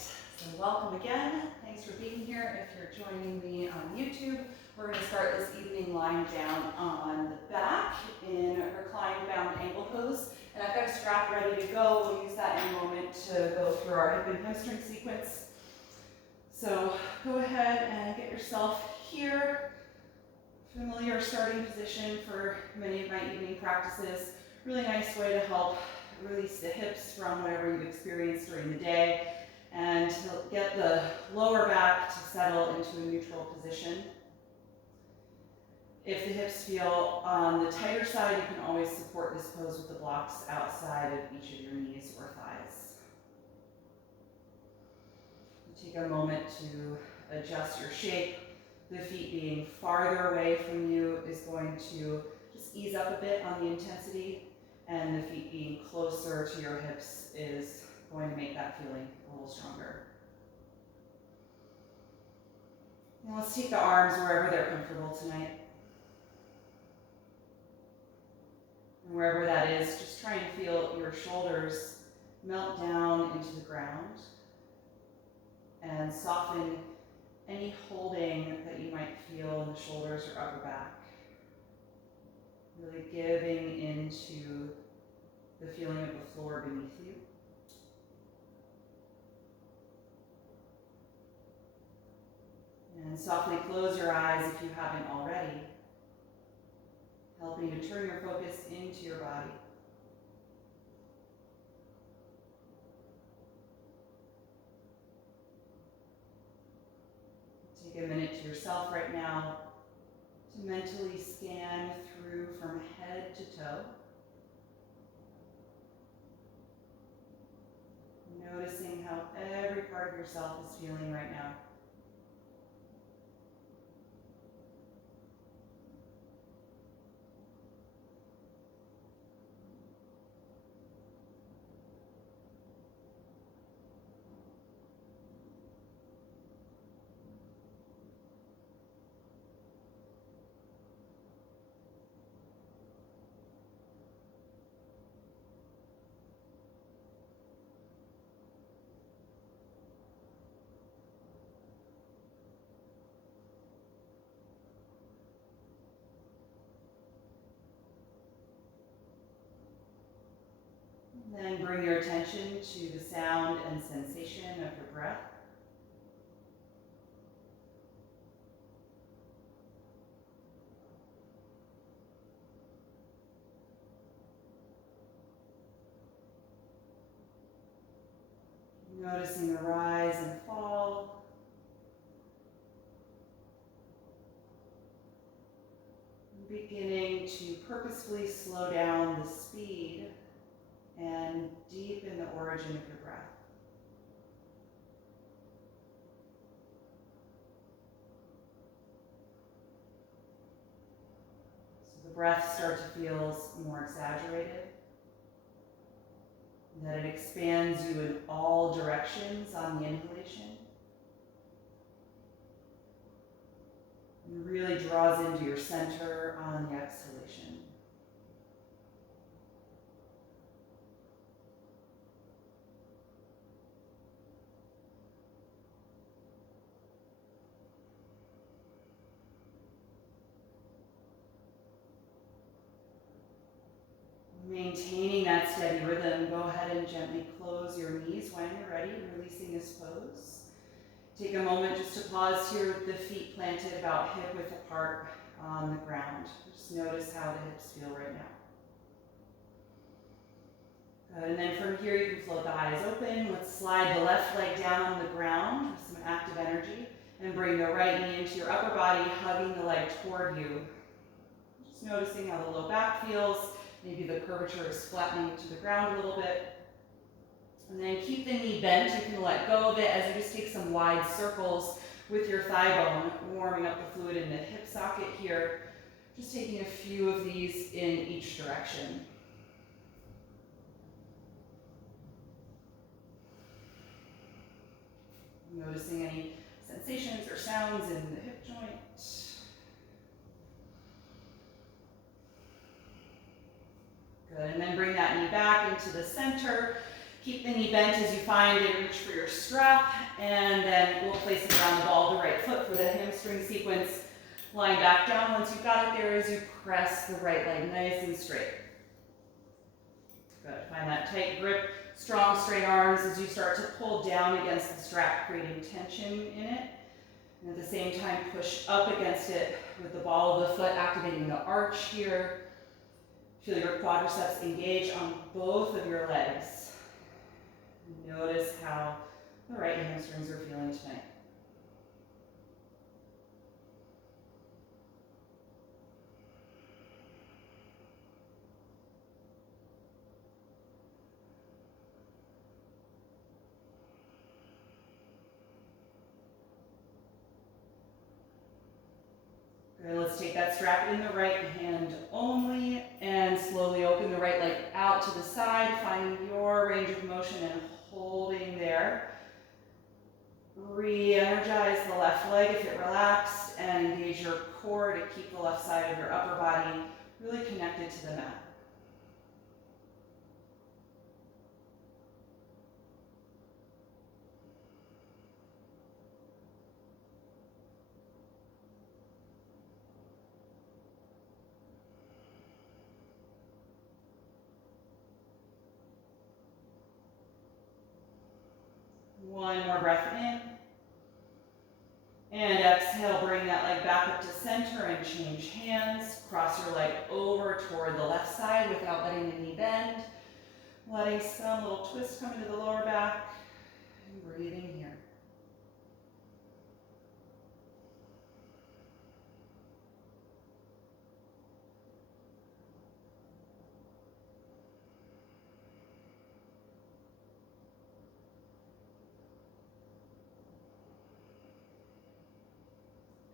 so welcome again. Thanks for being here. If you're joining me on YouTube, we're going to start this evening lying down on the back in reclined bound ankle pose. And I've got a strap ready to go. We'll use that in a moment to go through our hip and hamstring sequence. So go ahead and get yourself here. Familiar starting position for many of my evening practices. Really nice way to help release the hips from whatever you've experienced during the day and get the lower back to settle into a neutral position. If the hips feel on the tighter side, you can always support this pose with the blocks outside of each of your knees or thighs. Take a moment to adjust your shape. The feet being farther away from you is going to just ease up a bit on the intensity, and the feet being closer to your hips is going to make that feeling a little stronger. Now let's take the arms wherever they're comfortable tonight. And wherever that is, just try and feel your shoulders melt down into the ground and soften any holding that you might feel in the shoulders or upper back. Really giving into the feeling of the floor beneath you. And softly close your eyes if you haven't already, helping to turn your focus into your body. Take a minute to yourself right now to mentally scan through from head to toe. Noticing how every part of yourself is feeling right now. Then bring your attention to the sound and sensation of your breath. Noticing the rise and fall. Beginning to purposefully slow down the speed and deepen the origin of your breath. So the breath starts to feel more exaggerated, and that it expands you in all directions on the inhalation, and really draws into your center on the exhalation. Maintaining that steady rhythm, go ahead and gently close your knees when you're ready, releasing this pose. Take a moment just to pause here with the feet planted about hip width apart on the ground. Just notice how the hips feel right now. Good, and then from here you can float the eyes open. Let's slide the left leg down on the ground with some active energy and bring the right knee into your upper body, hugging the leg toward you. Just noticing how the low back feels. Maybe the curvature is flattening to the ground a little bit. And then keep the knee bent. You can let go of it as you just take some wide circles with your thigh bone, warming up the fluid in the hip socket here. Just taking a few of these in each direction. Noticing any sensations or sounds in the hip joint. Good, and then bring that knee back into the center. Keep the knee bent as you find and reach for your strap, and then we'll place it around the ball of the right foot for the hamstring sequence. Lying back down once you've got it there as you press the right leg nice and straight. Good. Find that tight grip, strong straight arms as you start to pull down against the strap, creating tension in it. And at the same time, push up against it with the ball of the foot, activating the arch here. Feel your quadriceps engage on both of your legs. Notice how the right hamstrings are feeling tonight. Good, let's take that strap in the right hand only and slowly open the right leg out to the side, finding your range of motion and holding there. Re-energize the left leg if it relaxed and engage your core to keep the left side of your upper body really connected to the mat. One more breath in. And exhale, bring that leg back up to center and change hands. Cross your leg over toward the left side without letting the knee bend. Letting some little twist come into the lower back. And breathing here.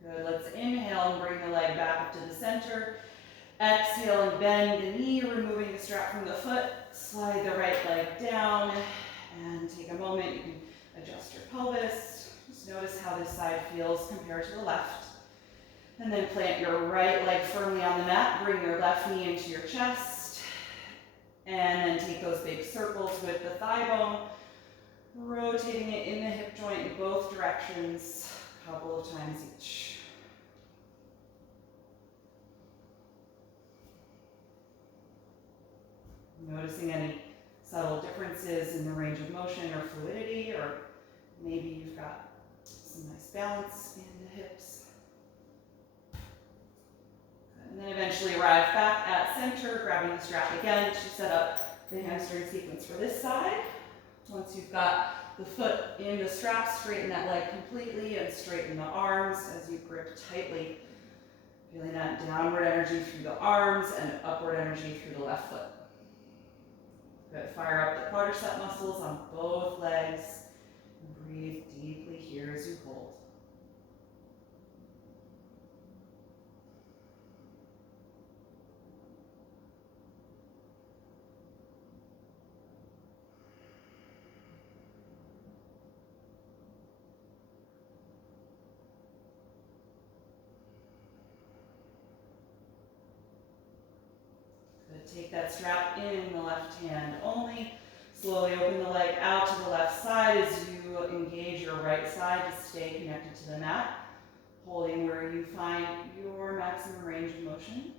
Good, let's inhale and bring the leg back up to the center. Exhale and bend the knee, removing the strap from the foot. Slide the right leg down and take a moment. You can adjust your pelvis. Just notice how this side feels compared to the left. And then plant your right leg firmly on the mat. Bring your left knee into your chest. And then take those big circles with the thigh bone, rotating it in the hip joint in both directions, a couple of times each. Noticing any subtle differences in the range of motion or fluidity, or maybe you've got some nice balance in the hips. And then eventually arrive back at center, grabbing the strap again to set up the hamstring sequence for this side. Once you've got the foot in the strap, straighten that leg completely and straighten the arms as you grip tightly. Feeling that downward energy through the arms and upward energy through the left foot. Good. Fire up the quadricep muscles on both legs. And breathe deeply here as you hold. Take that strap in the left hand only. Slowly open the leg out to the left side as you engage your right side to stay connected to the mat, holding where you find your maximum range of motion.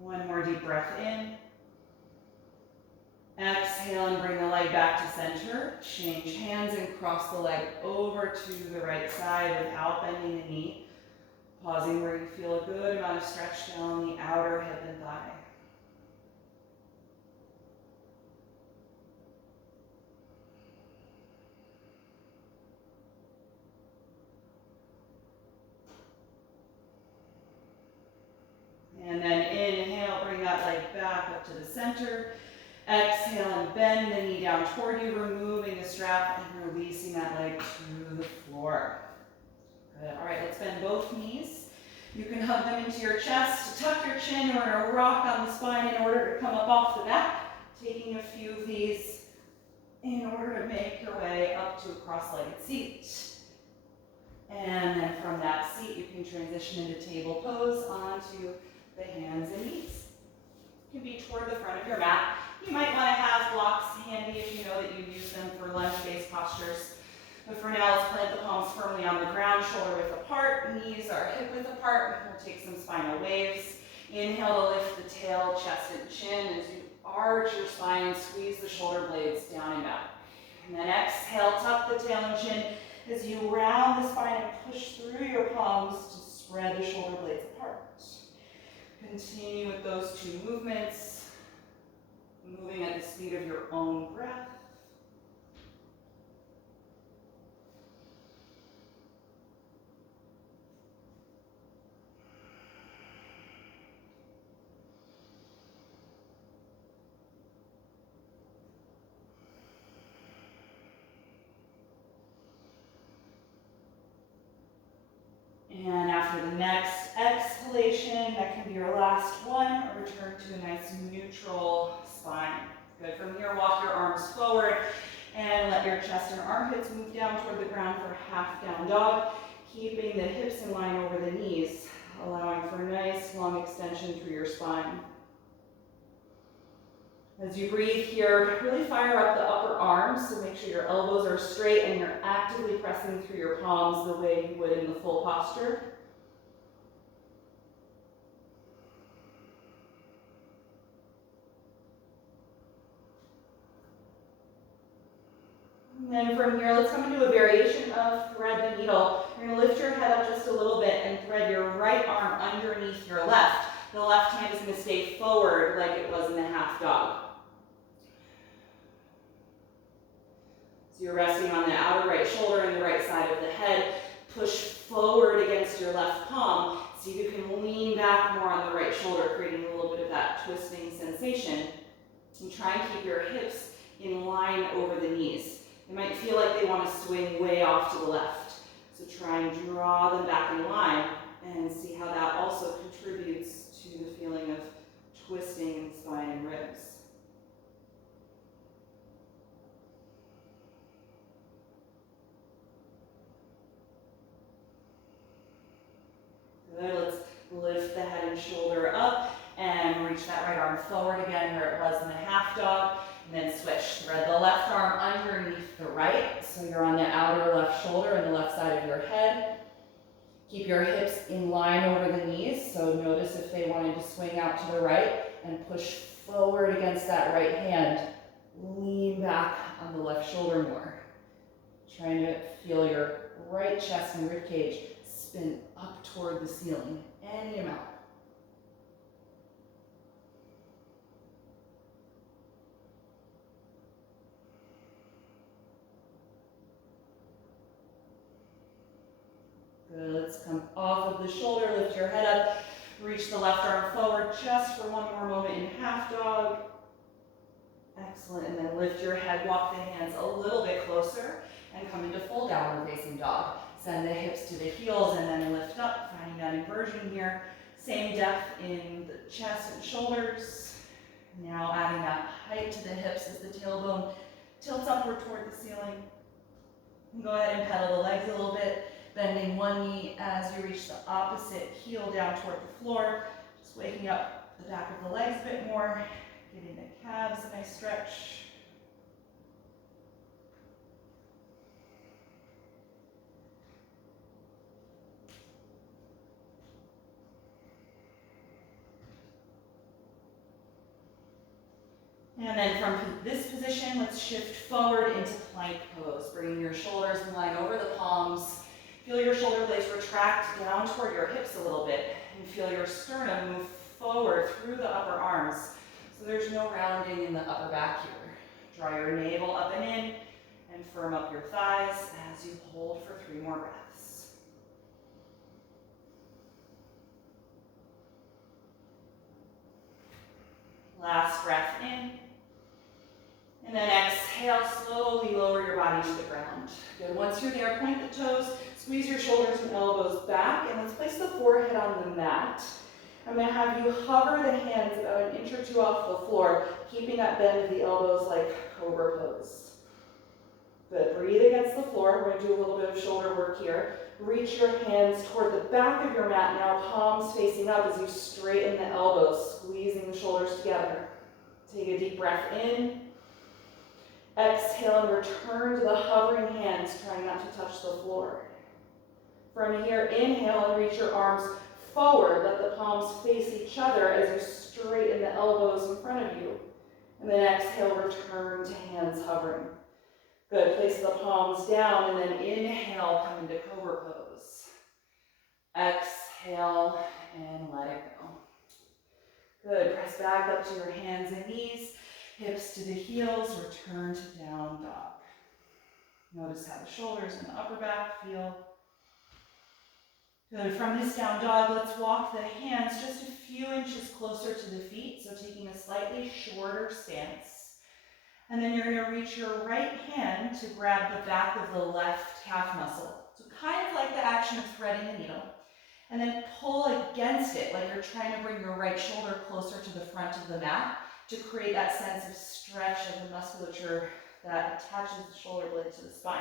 One more deep breath in. Exhale and bring the leg back to center. Change hands and cross the leg over to the right side without bending the knee. Pausing where you feel a good amount of stretch down the outer hip and thigh. And then inhale, bring that leg back up to the center. Exhale and bend the knee down toward you, removing the strap and releasing that leg to the floor. Good. All right, let's bend both knees You can hug them into your chest, tuck your chin, or in a rock on the spine in order to come up off the back. Taking a few of these in order to make your way up to a cross-legged seat. And then from that seat, you can transition into table pose onto the hands and knees. You can be toward the front of your mat. You might want to have blocks handy if you know that you use them for lunge-based postures. But for now, let's plant the palms firmly on the ground, shoulder width apart, knees are hip width apart. We'll take some spinal waves. Inhale to lift the tail, chest, and chin as you arch your spine, squeeze the shoulder blades down and back. And then exhale, tuck the tail and chin as you round the spine and push through your palms to spread the shoulder blades apart. Continue with those two movements, moving at the speed of your own breath. And after the next exhalation, that can be your last one, return to a nice neutral spine. Good. From here, walk your arms forward and let your chest and armpits move down toward the ground for half down dog, keeping the hips in line over the knees, allowing for a nice long extension through your spine. As you breathe here, really fire up the upper arms, so make sure your elbows are straight and you're actively pressing through your palms the way you would in the full posture. And then from here, let's come into a variation of thread the needle. You're going to lift your head up just a little bit and thread your right arm underneath your left. The left hand is going to stay forward like it was in the half dog. So you're resting on the outer right shoulder and the right side of the head. Push forward against your left palm. See if you can lean back more on the right shoulder, creating a little bit of that twisting sensation. And try and keep your hips in line over the knees. They might feel like they want to swing way off to the left. So try and draw them back in line and see how that also contributes to the feeling of twisting in spine and ribs. Good, let's lift the head and shoulder up and reach that right arm forward again where it was in the half dog. And then switch. Thread the left arm underneath the right, so you're on the outer left shoulder and the left side of your head. Keep your hips in line over the knees, so notice if they wanted to swing out to the right, and push forward against that right hand. Lean back on the left shoulder more. Trying to feel your right chest and rib cage spin up toward the ceiling, any amount. Good, let's come off of the shoulder, lift your head up, reach the left arm forward just for one more moment in half dog. Excellent, and then lift your head, walk the hands a little bit closer, and come into full downward facing dog. Send the hips to the heels and then lift up, finding that inversion here. Same depth in the chest and shoulders. Now adding that height to the hips as the tailbone tilts upward toward the ceiling. And go ahead and pedal the legs a little bit, bending one knee as you reach the opposite heel down toward the floor. Just waking up the back of the legs a bit more, giving the calves a nice stretch. And then from this position, let's shift forward into plank pose, bringing your shoulders in line over the palms. Feel your shoulder blades retract down toward your hips a little bit, and feel your sternum move forward through the upper arms. So there's no rounding in the upper back here. Draw your navel up and in, and firm up your thighs as you hold for 3 more breaths. Last breath in. And then exhale, slowly lower your body to the ground. Good, once you're there, point the toes, squeeze your shoulders and elbows back, and let's place the forehead on the mat. I'm gonna have you hover the hands about an inch or two off the floor, keeping that bend of the elbows like cobra pose. Good, breathe against the floor. We're gonna do a little bit of shoulder work here. Reach your hands toward the back of your mat now, palms facing up as you straighten the elbows, squeezing the shoulders together. Take a deep breath in. Exhale and return to the hovering hands, trying not to touch the floor. From here, inhale and reach your arms forward. Let the palms face each other as you straighten the elbows in front of you. And then exhale, return to hands hovering. Good, place the palms down and then inhale, come into cobra pose. Exhale and let it go. Good, press back up to your hands and knees, hips to the heels, return to down dog. Notice how the shoulders and the upper back feel. Good, from this down dog, let's walk the hands just a few inches closer to the feet, so taking a slightly shorter stance. And then you're gonna reach your right hand to grab the back of the left calf muscle. So kind of like the action of threading a needle. And then pull against it, like you're trying to bring your right shoulder closer to the front of the mat to create that sense of stretch of the musculature that attaches the shoulder blade to the spine.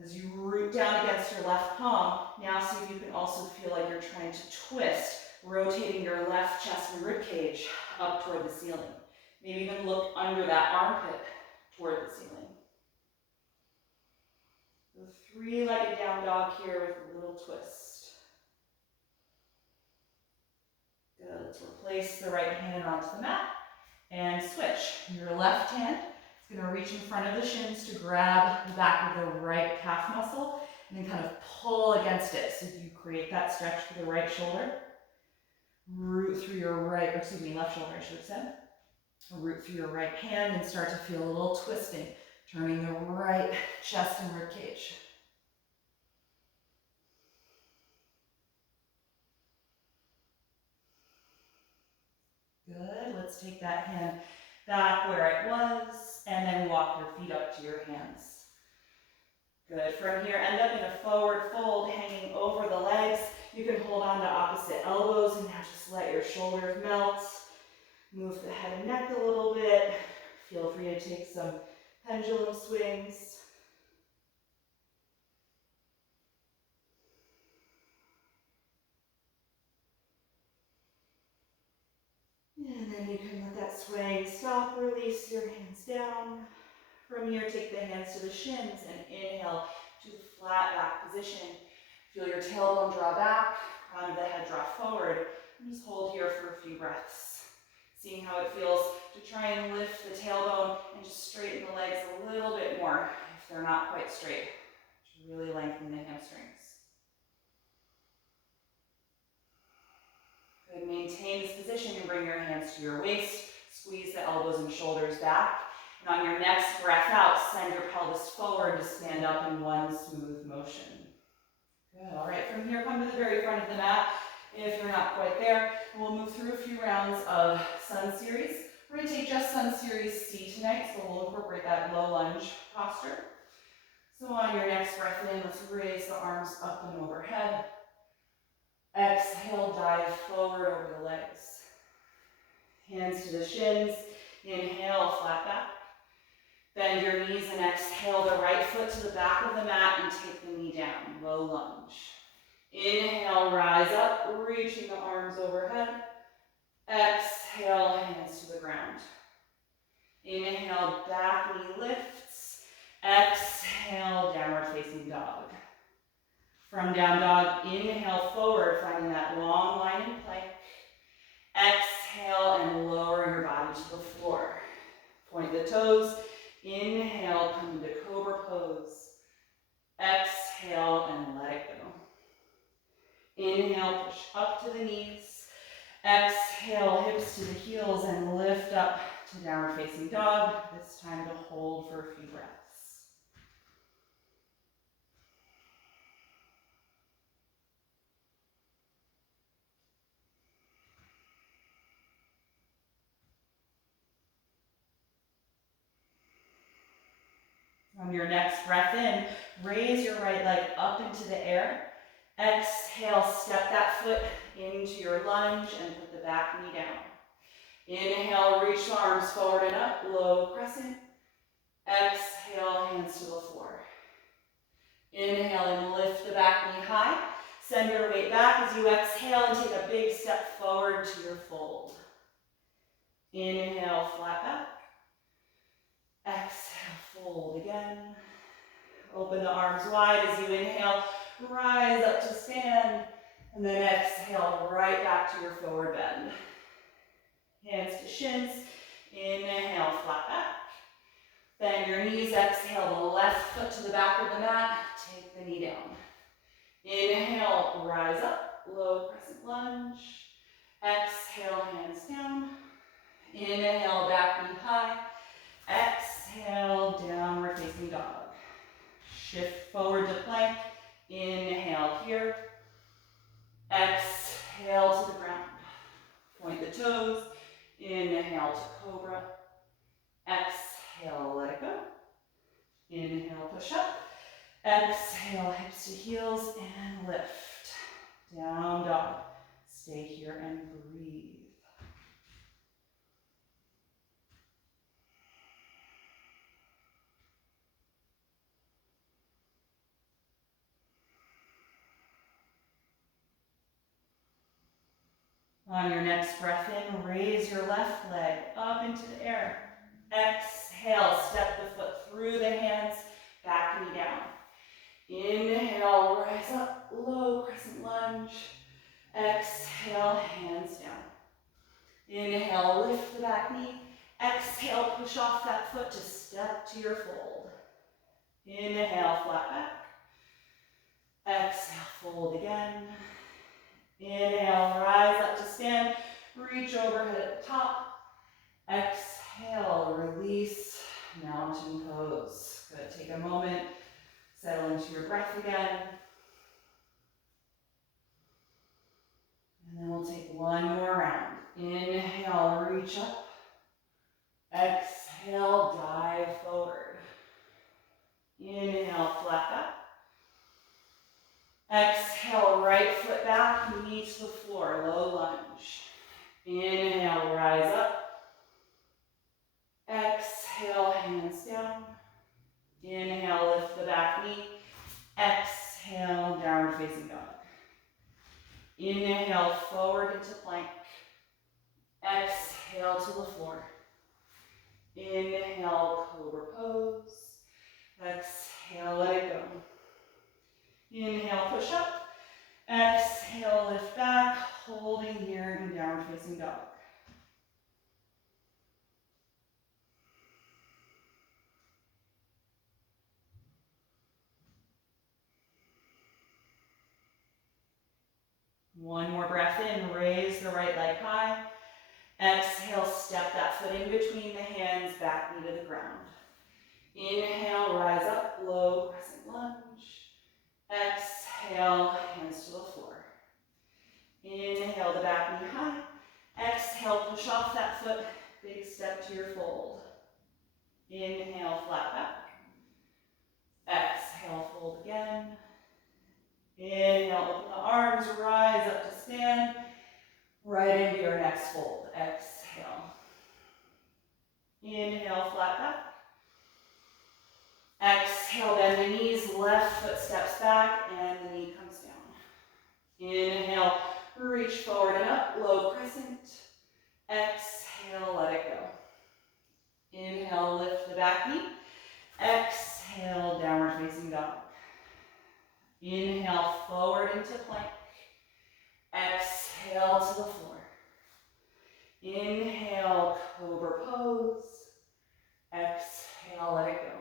As you root down against your left palm, now see if you can also feel like you're trying to twist, rotating your left chest and rib cage up toward the ceiling. Maybe even look under that armpit toward the ceiling. The three-legged down dog here with a little twist. Good, let's replace the right hand onto the mat and switch. Your left hand is going to reach in front of the shins to grab the back of the right calf muscle and then kind of pull against it so you create that stretch for the right shoulder. Root through your left shoulder, I should have said. Root through your right hand and start to feel a little twisting, turning the right chest and rib cage. Good, let's take that hand back where it was and then walk your feet up to your hands. Good, from here end up in a forward fold hanging over the legs. You can hold on to opposite elbows and now just let your shoulders melt. Move the head and neck a little bit. Feel free to take some pendulum swings. And then you can let that swing stop, release your hands down. From here, take the hands to the shins and inhale to the flat back position. Feel your tailbone draw back, crown of the head draw forward, and just hold here for a few breaths. Seeing how it feels to try and lift the tailbone and just straighten the legs a little bit more if they're not quite straight. To really lengthen the hamstrings. Good, maintain this position and bring your hands to your waist. Squeeze the elbows and shoulders back. And on your next breath out, send your pelvis forward to stand up in one smooth motion. Good, all right, from here, come to the very front of the mat. If you're not quite there, we'll move through a few rounds of Sun Series. We're going to take just Sun Series C tonight, so we'll incorporate that low lunge posture. So on your next breath in, let's raise the arms up and overhead. Exhale, dive forward over the legs. Hands to the shins. Inhale, flat back. Bend your knees and exhale the right foot to the back of the mat and take the knee down, low lunge. Inhale, rise up, reaching the arms overhead. Exhale, hands to the ground. Inhale, back knee lifts. Exhale, downward facing dog. From down dog, inhale forward, finding that long line in plank. Exhale and lower your body to the floor. Point the toes. Inhale, come into cobra pose. Exhale and let it go. Inhale, push up to the knees. Exhale, hips to the heels and lift up to downward facing dog. This time to hold for a few breaths. On your next breath in, raise your right leg up into the air. Exhale, step that foot into your lunge and put the back knee down. Inhale, reach the arms forward and up, low crescent. Exhale, hands to the floor. Inhale and lift the back knee high. Send your weight back as you exhale and take a big step forward to your fold. Inhale, flat back. Exhale, fold again. Open the arms wide as you inhale, rise up to stand, and then exhale right back to your forward bend. Hands to shins, inhale, flat back. Bend your knees, exhale the left foot to the back of the mat, take the knee down. Inhale, rise up, low crescent lunge. Exhale, hands down. Inhale, back knee high. Exhale, downward facing dog. Shift forward to plank. Inhale here. Exhale to the ground. Point the toes. Inhale to cobra. Exhale, let it go. Inhale, push up. Exhale, hips to heels and lift. Down dog. Stay here and breathe. On your next breath in, raise your left leg up into the air. Exhale, step the foot through the hands, back knee down. Inhale, rise up, low crescent lunge. Exhale, hands down. Inhale, lift the back knee. Exhale, push off that foot to step to your fold. Inhale, flat back. Exhale, fold again. Inhale, rise up to stand. Reach overhead at the top. Exhale, release, mountain pose. Good, take a moment, settle into your breath again. And then we'll take one more round. Inhale, reach up. Exhale, dive forward. Inhale, flat back. Exhale, right foot back, knee to the floor, low lunge. Inhale, rise up. Exhale, hands down. Inhale, lift the back knee. Exhale, downward facing dog. Inhale, forward into plank. Exhale to the floor. Inhale, cobra pose. Exhale, let it go. Inhale, push up. Exhale, lift back, holding here in downward facing dog. One more breath in, raise the right leg high. Exhale, step that foot in between the hands, back knee to the ground. Inhale, rise up, low crescent lunge. Exhale, hands to the floor. Inhale, the back knee high. Exhale, push off that foot, big step to your fold. Inhale, flat back. Exhale, fold again. Inhale, open the arms, rise up to stand. Right into your next fold. Exhale. Inhale, flat back. Exhale, bend the knees, left foot steps back, and the knee comes down. Inhale, reach forward and up, low crescent. Exhale, let it go. Inhale, lift the back knee. Exhale, downward facing dog. Inhale, forward into plank. Exhale to the floor. Inhale, cobra pose. Exhale, let it go.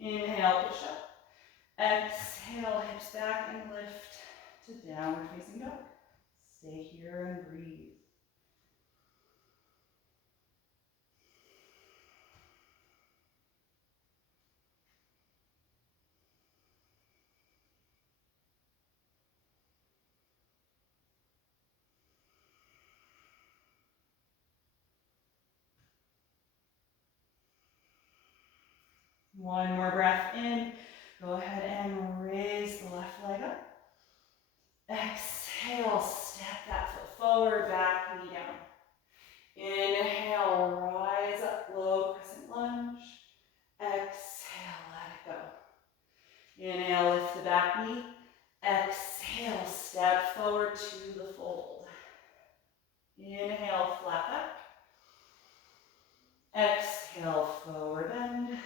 Inhale, push up. Exhale, hips back and lift to downward facing dog. Stay here and breathe. One more breath in. Go ahead and raise the left leg up. Exhale, step that foot forward, back knee down. Inhale, rise up, low crescent lunge. Exhale, let it go. Inhale, lift the back knee. Exhale, step forward to the fold. Inhale, flat back. Exhale, forward bend.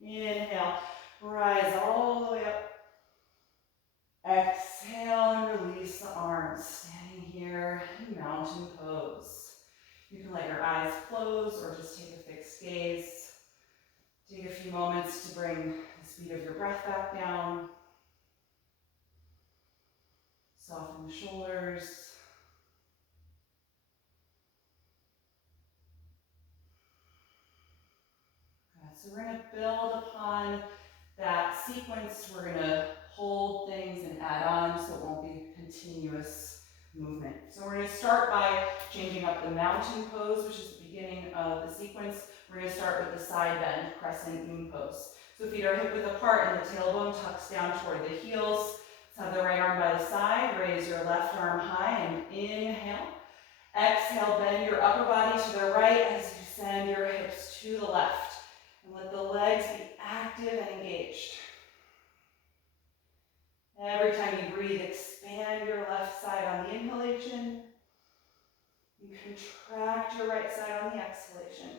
Inhale, rise all the way up. Exhale and release the arms. Standing here in mountain pose. You can let your eyes close or just take a fixed gaze. Take a few moments to bring the speed of your breath back down. Soften the shoulders. Good. So we're going to build upon that sequence. We're going to hold things and add on so it won't be continuous movement. So we're going to start by changing up the mountain pose, which is the beginning of the sequence. We're going to start with the side bend, crescent moon pose. So feet are hip width apart and the tailbone tucks down toward the heels. Let's have the right arm by the side. Raise your left arm high and inhale. Exhale, bend your upper body to the right as you send your hips to the left. And let the legs be active and engaged. Every time you breathe, expand your left side on the inhalation. You contract your right side on the exhalation.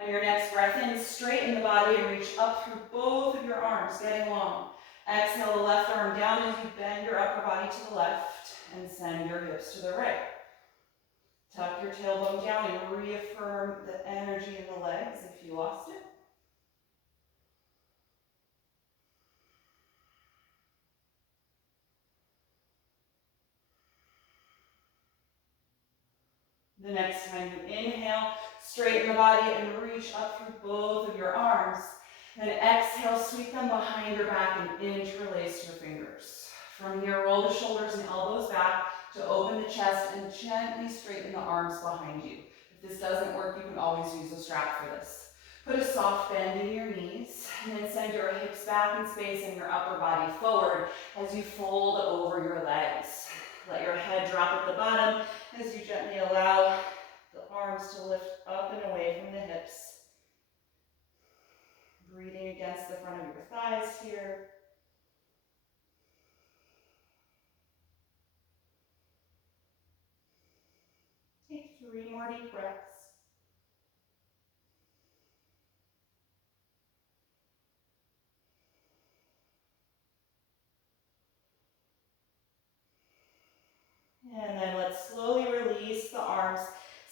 On your next breath in, straighten the body and reach up through both of your arms, getting long. Exhale the left arm down as you bend your upper body to the left and send your hips to the right. Tuck your tailbone down and reaffirm the energy in the legs if you lost it. The next time you inhale, straighten the body and reach up through both of your arms. Then exhale, sweep them behind your back and interlace your fingers. From here, roll the shoulders and elbows back to open the chest and gently straighten the arms behind you. If this doesn't work, you can always use a strap for this. Put a soft bend in your knees and then send your hips back in space and your upper body forward as you fold over your legs. Let your head drop at the bottom as you gently allow the arms to lift up and away from the hips. Breathing against the front of your thighs here. Take 3 more deep breaths. And then let's slowly release the arms,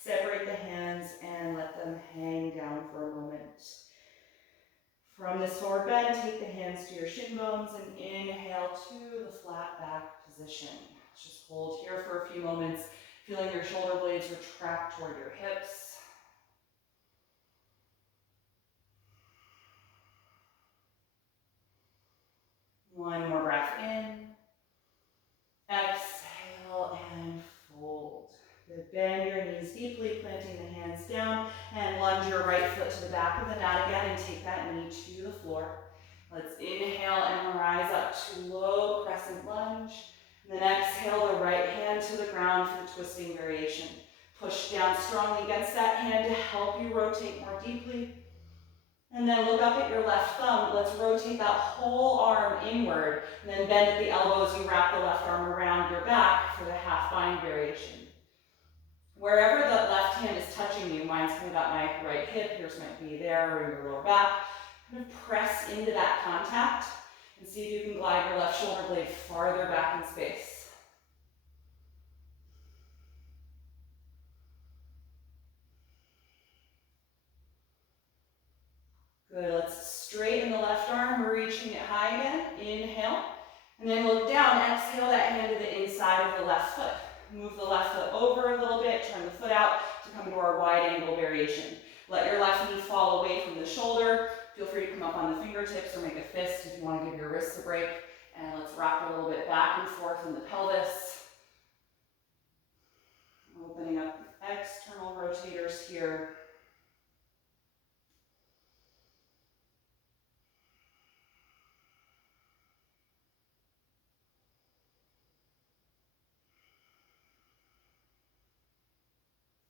separate the hands, and let them hang down for a moment. From this forward bend, take the hands to your shin bones and inhale to the flat back position. Just hold here for a few moments, feeling your shoulder blades retract toward your hips. One more breath in. Exhale and fold. Good. Bend your knees deeply, planting the hands down, and lunge your right foot to the back of the mat again and take that knee to the floor. Let's inhale and rise up to low crescent lunge. And then exhale the right hand to the ground for the twisting variation. Push down strongly against that hand to help you rotate more deeply. And then look up at your left thumb. Let's rotate that whole arm inward. And then bend at the elbows. You wrap the left arm around your back for the half bind variation. Wherever the left hand is touching you, mine's kind of got my right hip, yours might be there, or your lower back. Kind of press into that contact and see if you can glide your left shoulder blade farther back in space. Good, let's straighten the left arm, reaching it high again. Inhale, and then look down. Exhale that hand to the inside of the left foot. Move the left foot over a little bit, turn the foot out to come to our wide angle variation. Let your left knee fall away from the shoulder. Feel free to come up on the fingertips or make a fist if you want to give your wrists a break. And let's rock a little bit back and forth in the pelvis. Opening external rotators here.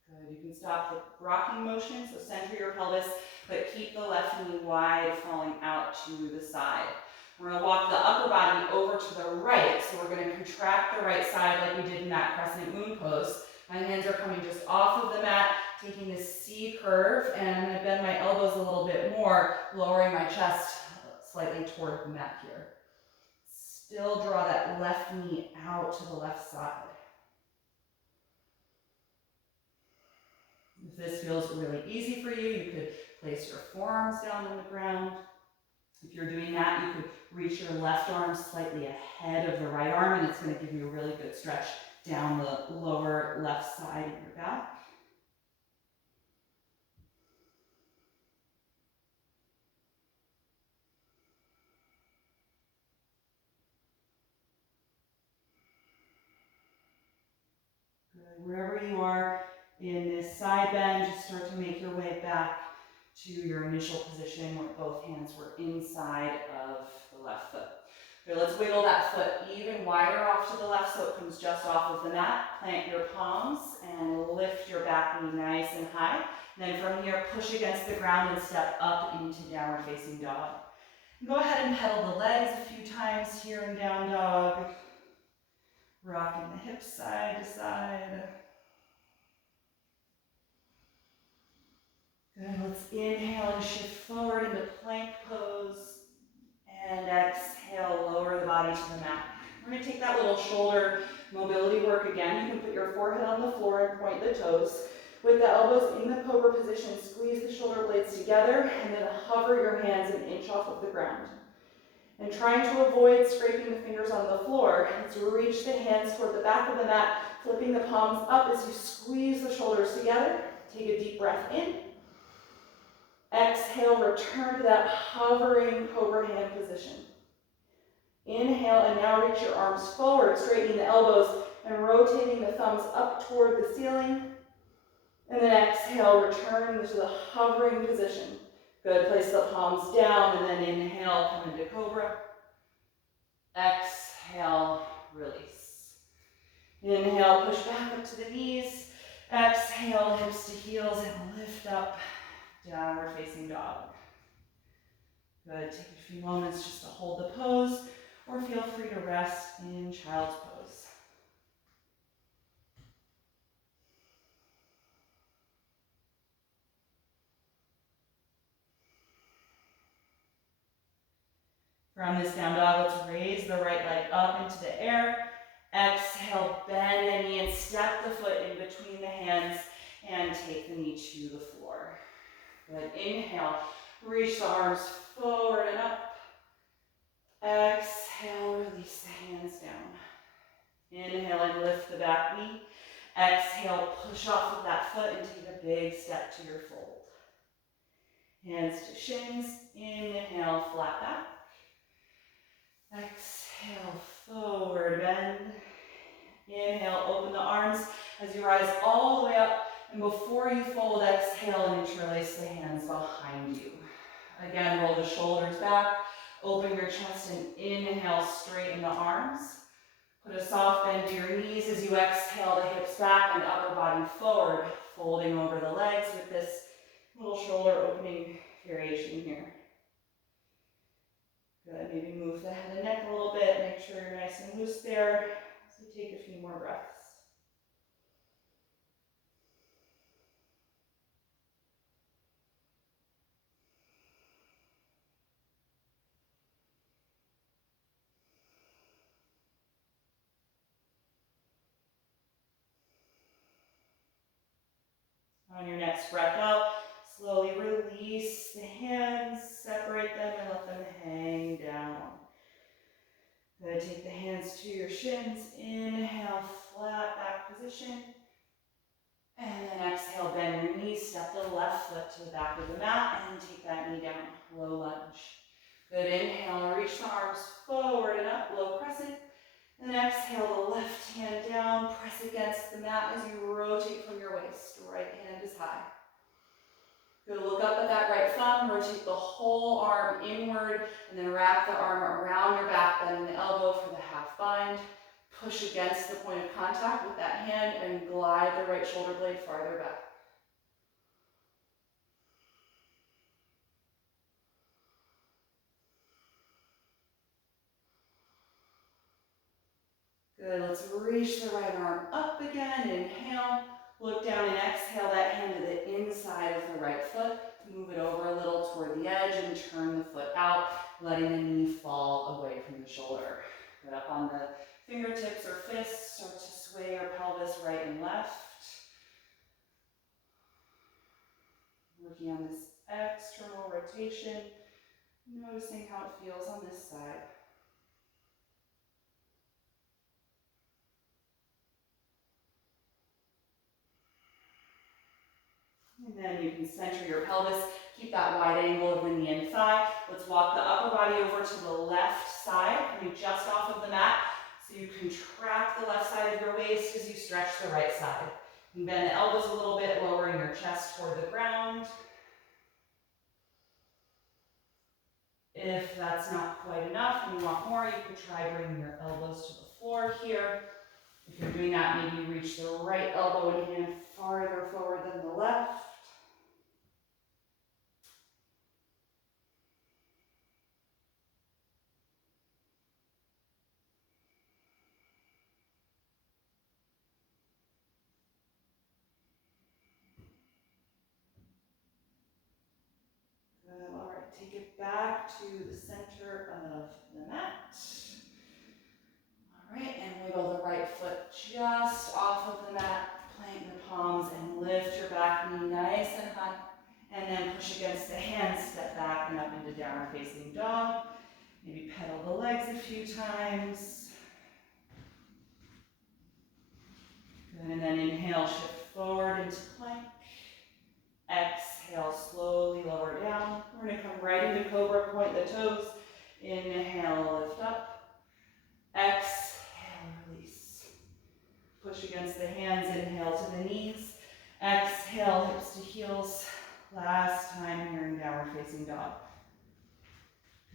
Good, you can stop the rocking motion, so center your pelvis, but keep the left knee wide, falling out to the side. We're gonna walk the upper body over to the right, so we're gonna contract the right side like we did in that crescent moon pose. My hands are coming just off of the mat, taking this C curve, and I'm gonna bend my elbows a little bit more, lowering my chest slightly toward the mat here. Still draw that left knee out to the left side. If this feels really easy for you, you could place your forearms down on the ground. If you're doing that, you could reach your left arm slightly ahead of the right arm, and it's going to give you a really good stretch down the lower left side of your back. Good. Wherever you are in this side bend, just start to make your way back to your initial position where both hands were inside of the left foot. Okay, let's wiggle that foot even wider off to the left so it comes just off of the mat. Plant your palms and lift your back knee nice and high. And then from here, push against the ground and step up into downward facing dog. Go ahead and pedal the legs a few times here in down dog. Rocking the hips side to side. Good, let's inhale and shift forward into plank pose. And exhale, lower the body to the mat. We're going to take that little shoulder mobility work again. You can put your forehead on the floor and point the toes. With the elbows in the cobra position, squeeze the shoulder blades together and then hover your hands an inch off of the ground. And trying to avoid scraping the fingers on the floor, as you reach the hands toward the back of the mat, flipping the palms up as you squeeze the shoulders together. Take a deep breath in. Exhale, return to that hovering cobra hand position. Inhale, and now reach your arms forward, straightening the elbows and rotating the thumbs up toward the ceiling. And then exhale, return to the hovering position. Good, place the palms down and then inhale, come into cobra. Exhale, release. Inhale, push back up to the knees. Exhale, hips to heels and lift up. Downward facing dog. Good, take a few moments just to hold the pose or feel free to rest in child's pose. From this down dog, let's raise the right leg up into the air. Exhale, bend the knee and step the foot in between the hands and take the knee to the floor. Good, inhale, reach the arms forward and up. Exhale, release the hands down. Inhale and lift the back knee. Exhale, push off of that foot and take a big step to your fold. Hands to shins. Inhale, flat back. Exhale, forward bend. Inhale, open the arms as you rise all the way up. And before you fold, exhale and interlace the hands behind you. Again, roll the shoulders back, open your chest and inhale, straighten the arms. Put a soft bend to your knees as you exhale, the hips back and upper body forward, folding over the legs with this little shoulder opening variation here. Good, maybe move the head and neck a little bit, make sure you're nice and loose there as we take a few more breaths. On your next breath out, slowly release the hands, separate them and let them hang down. Good, take the hands to your shins, inhale, flat back position. And then exhale, bend your knees, step the left foot to the back of the mat and take that knee down, low lunge. Good, inhale, reach the arms forward and up, low crescent. And exhale, the left hand down, press against the mat as you rotate from your waist. Good, look up at that right thumb, rotate the whole arm inward, and then wrap the arm around your back, bending the elbow for the half bind. Push against the point of contact with that hand and glide the right shoulder blade farther back. Good, let's reach the right arm up again. Inhale, look down and exhale that hand to the inside of the right foot. Move it over a little toward the edge and turn the foot out, letting the knee fall away from the shoulder. Get up on the fingertips or fists, start to sway your pelvis right and left. Working on this external rotation, noticing how it feels on this side. And then you can center your pelvis, keep that wide angle of the knee and thigh. Let's walk the upper body over to the left side, coming just off of the mat. So you contract the left side of your waist as you stretch the right side. You bend the elbows a little bit, lowering your chest toward the ground. If that's not quite enough and you want more, you could try bringing your elbows to the floor here. If you're doing that, maybe you reach the right elbow and hand farther forward than the left. Good, all right, take it back to the center of the mat. All right, and wiggle the right foot just off of the mat. Plant your palms and lift your back knee nice and high. And then push against the hands, step back and up into downward facing dog. Maybe pedal the legs a few times. Good, and then inhale, shift forward into plank. Exhale, slowly lower down. We're going to come right into cobra, point the toes. Inhale, lift up. Exhale, release. Push against the hands, inhale to the knees. Exhale, hips to heels. Last time here in downward facing dog.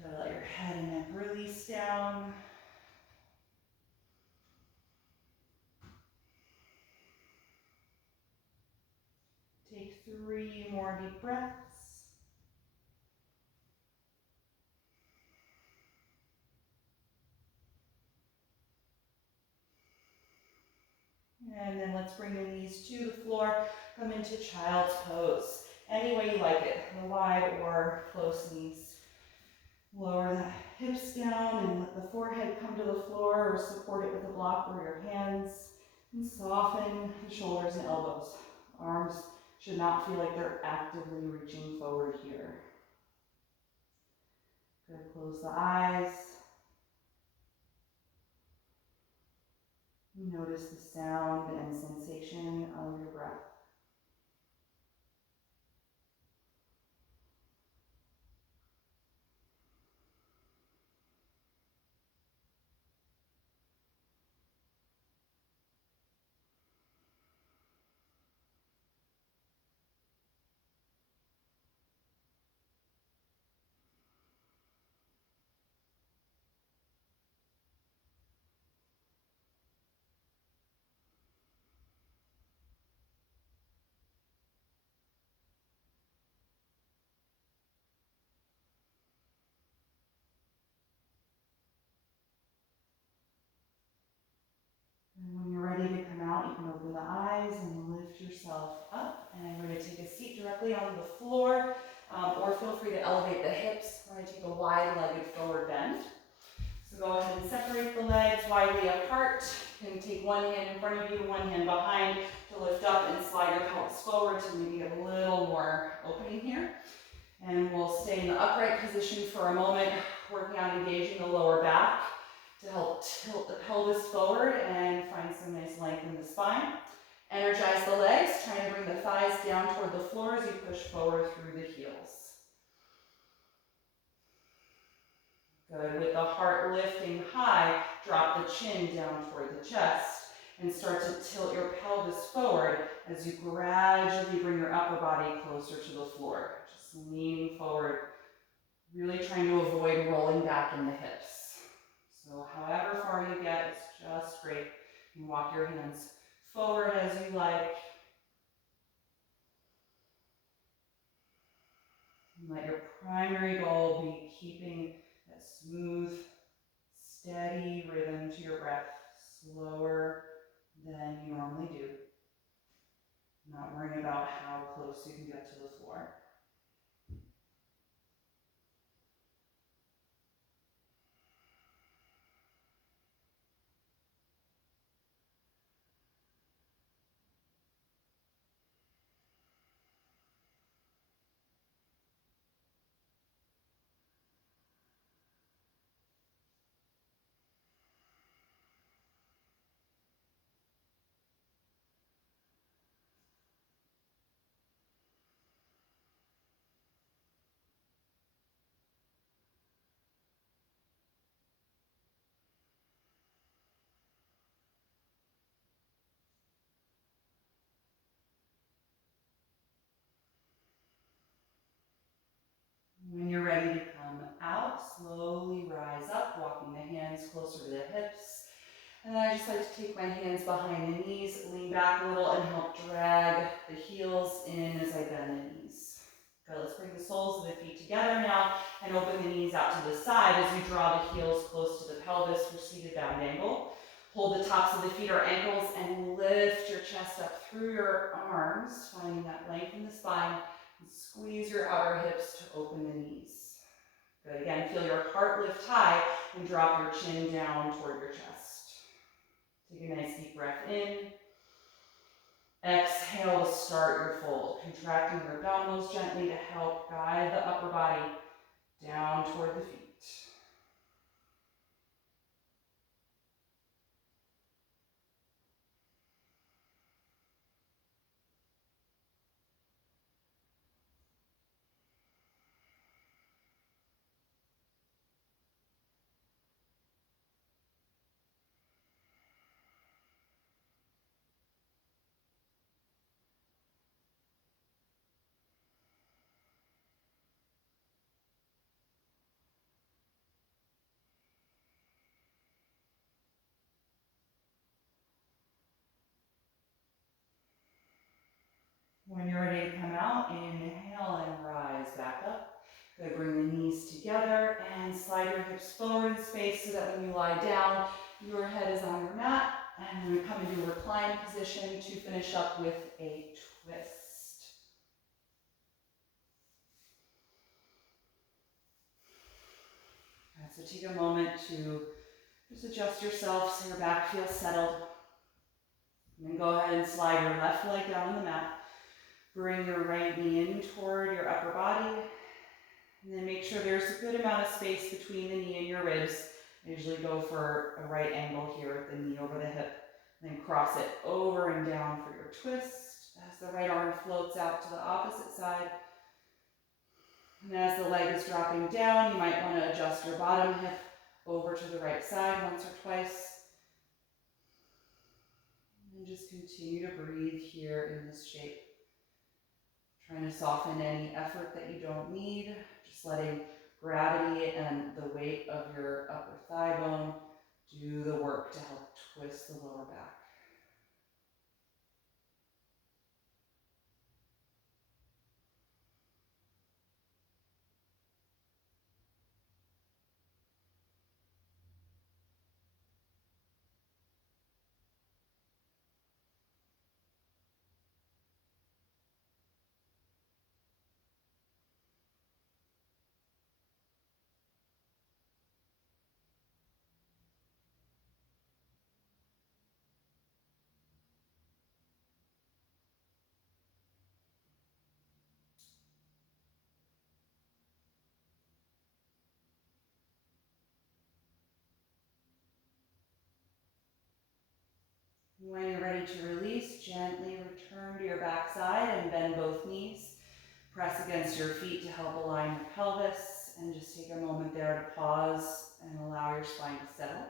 Good, let your head and neck release down. Take 3 more deep breaths. And then let's bring the knees to the floor. Come into child's pose. Any way you like it, the wide or close knees. Lower the hips down and let the forehead come to the floor or support it with a block or your hands. And soften the shoulders and elbows. Arms should not feel like they're actively reaching forward here. Good, close the eyes. Notice the sound and sensation of your breath. And when you're ready to come out, you can open the eyes and lift yourself up. And we're going to take a seat directly on the floor, or feel free to elevate the hips. We're going to take a wide-legged forward bend. So go ahead and separate the legs widely apart. You can take one hand in front of you, one hand behind to lift up and slide your pelvis forward to maybe get a little more opening here. And we'll stay in the upright position for a moment, working on engaging the lower back to help tilt the pelvis forward and find some nice length in the spine. Energize the legs, trying to bring the thighs down toward the floor as you push forward through the heels. Good, with the heart lifting high, drop the chin down toward the chest. and start to tilt your pelvis forward as you gradually bring your upper body closer to the floor. Just leaning forward, really trying to avoid rolling back in the hips. So however far you get, it's just great. You walk your hands forward as you like. And let your primary goal be keeping that smooth, steady rhythm to your breath, slower than you normally do. Not worrying about how close you can get to the floor. When you're ready to come out, slowly rise up, walking the hands closer to the hips. And then I just like to take my hands behind the knees, lean back a little, and help drag the heels in as I bend the knees. Good, let's bring the soles of the feet together now and open the knees out to the side as you draw the heels close to the pelvis for seated bound angle. Hold the tops of the feet or ankles and lift your chest up through your arms, finding that length in the spine. And squeeze your outer hips to open the knees. Good, again, feel your heart lift high and drop your chin down toward your chest. Take a nice deep breath in. Exhale to start your fold, contracting your abdominals gently to help guide the upper body down toward the feet. When you're ready to come out, inhale and rise back up. Good, bring the knees together and slide your hips forward in space so that when you lie down, your head is on your mat. And we're going to come into a reclined position to finish up with a twist. So take a moment to just adjust yourself so your back feels settled. And then go ahead and slide your left leg down on the mat. Bring your right knee in toward your upper body. And then make sure there's a good amount of space between the knee and your ribs. I usually go for a right angle here with the knee over the hip. And then cross it over and down for your twist as the right arm floats out to the opposite side. And as the leg is dropping down, you might want to adjust your bottom hip over to the right side once or twice. And just continue to breathe here in this shape. Trying to soften any effort that you don't need. Just letting gravity and the weight of your upper thigh bone do the work to help twist the lower back. When you're ready to release, gently return to your back side and bend both knees. Press against your feet to help align your pelvis, and just take a moment there to pause and allow your spine to settle.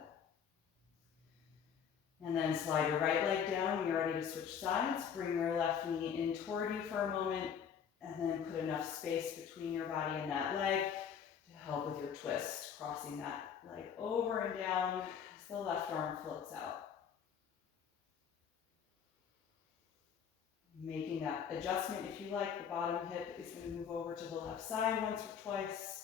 And then slide your right leg down when you're ready to switch sides. Bring your left knee in toward you for a moment, and then put enough space between your body and that leg to help with your twist, crossing that leg over and down as the left arm floats out. Making that adjustment, if you like, the bottom hip is going to move over to the left side once or twice.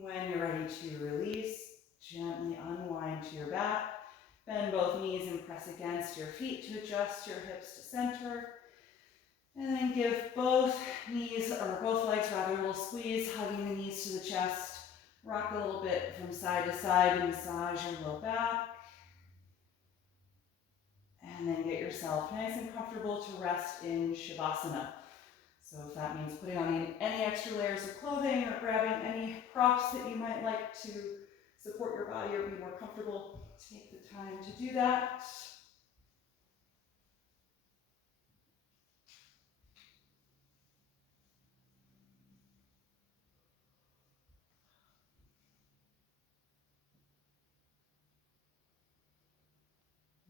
When you're ready to release, gently unwind to your back. Bend both knees and press against your feet to adjust your hips to center. And then give both knees, or both legs rather, a little squeeze, hugging the knees to the chest. Rock a little bit from side to side and massage your low back. And then get yourself nice and comfortable to rest in Shavasana. So if that means putting on any extra layers of clothing or grabbing any props that you might like to support your body or be more comfortable, take the time to do that.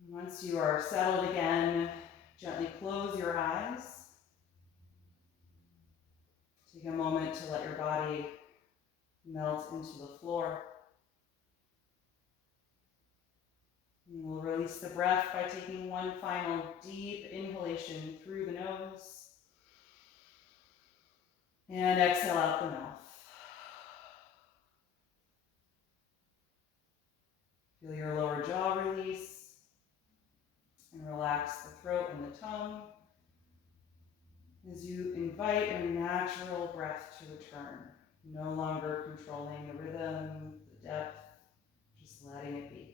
Once you are settled again, gently close your eyes. Take a moment to let your body melt into the floor. And we'll release the breath by taking one final deep inhalation through the nose. And exhale out the mouth. Feel your lower jaw release. And relax the throat and the tongue as you invite your natural breath to return. No longer controlling the rhythm, the depth, just letting it be.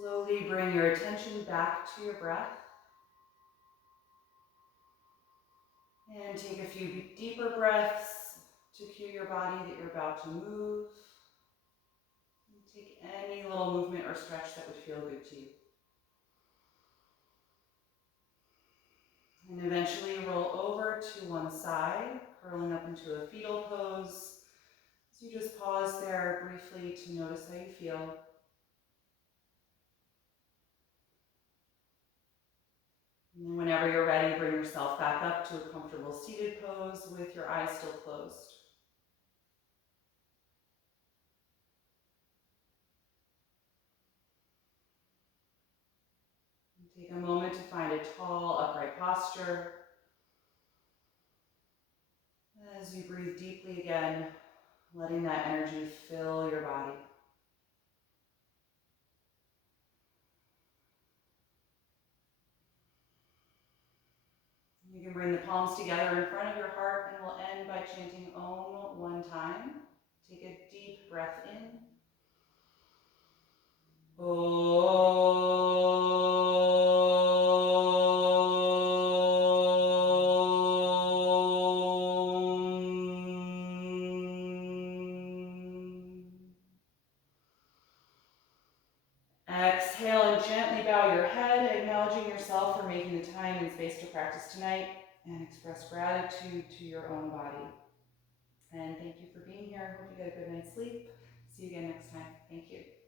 Slowly bring your attention back to your breath. And take a few deeper breaths to cue your body that you're about to move. And take any little movement or stretch that would feel good to you. And eventually roll over to one side, curling up into a fetal pose. So you just pause there briefly to notice how you feel. And then whenever you're ready, bring yourself back up to a comfortable seated pose with your eyes still closed. And take a moment to find a tall, upright posture. As you breathe deeply again, letting that energy fill your body. You can bring the palms together in front of your heart, and we'll end by chanting Om one time. Take a deep breath in. Exhale and gently bow your head, acknowledging yourself for making the time and space to practice tonight, and express gratitude to your own body. And thank you for being here. Hope you get a good night's sleep. See you again next time. Thank you.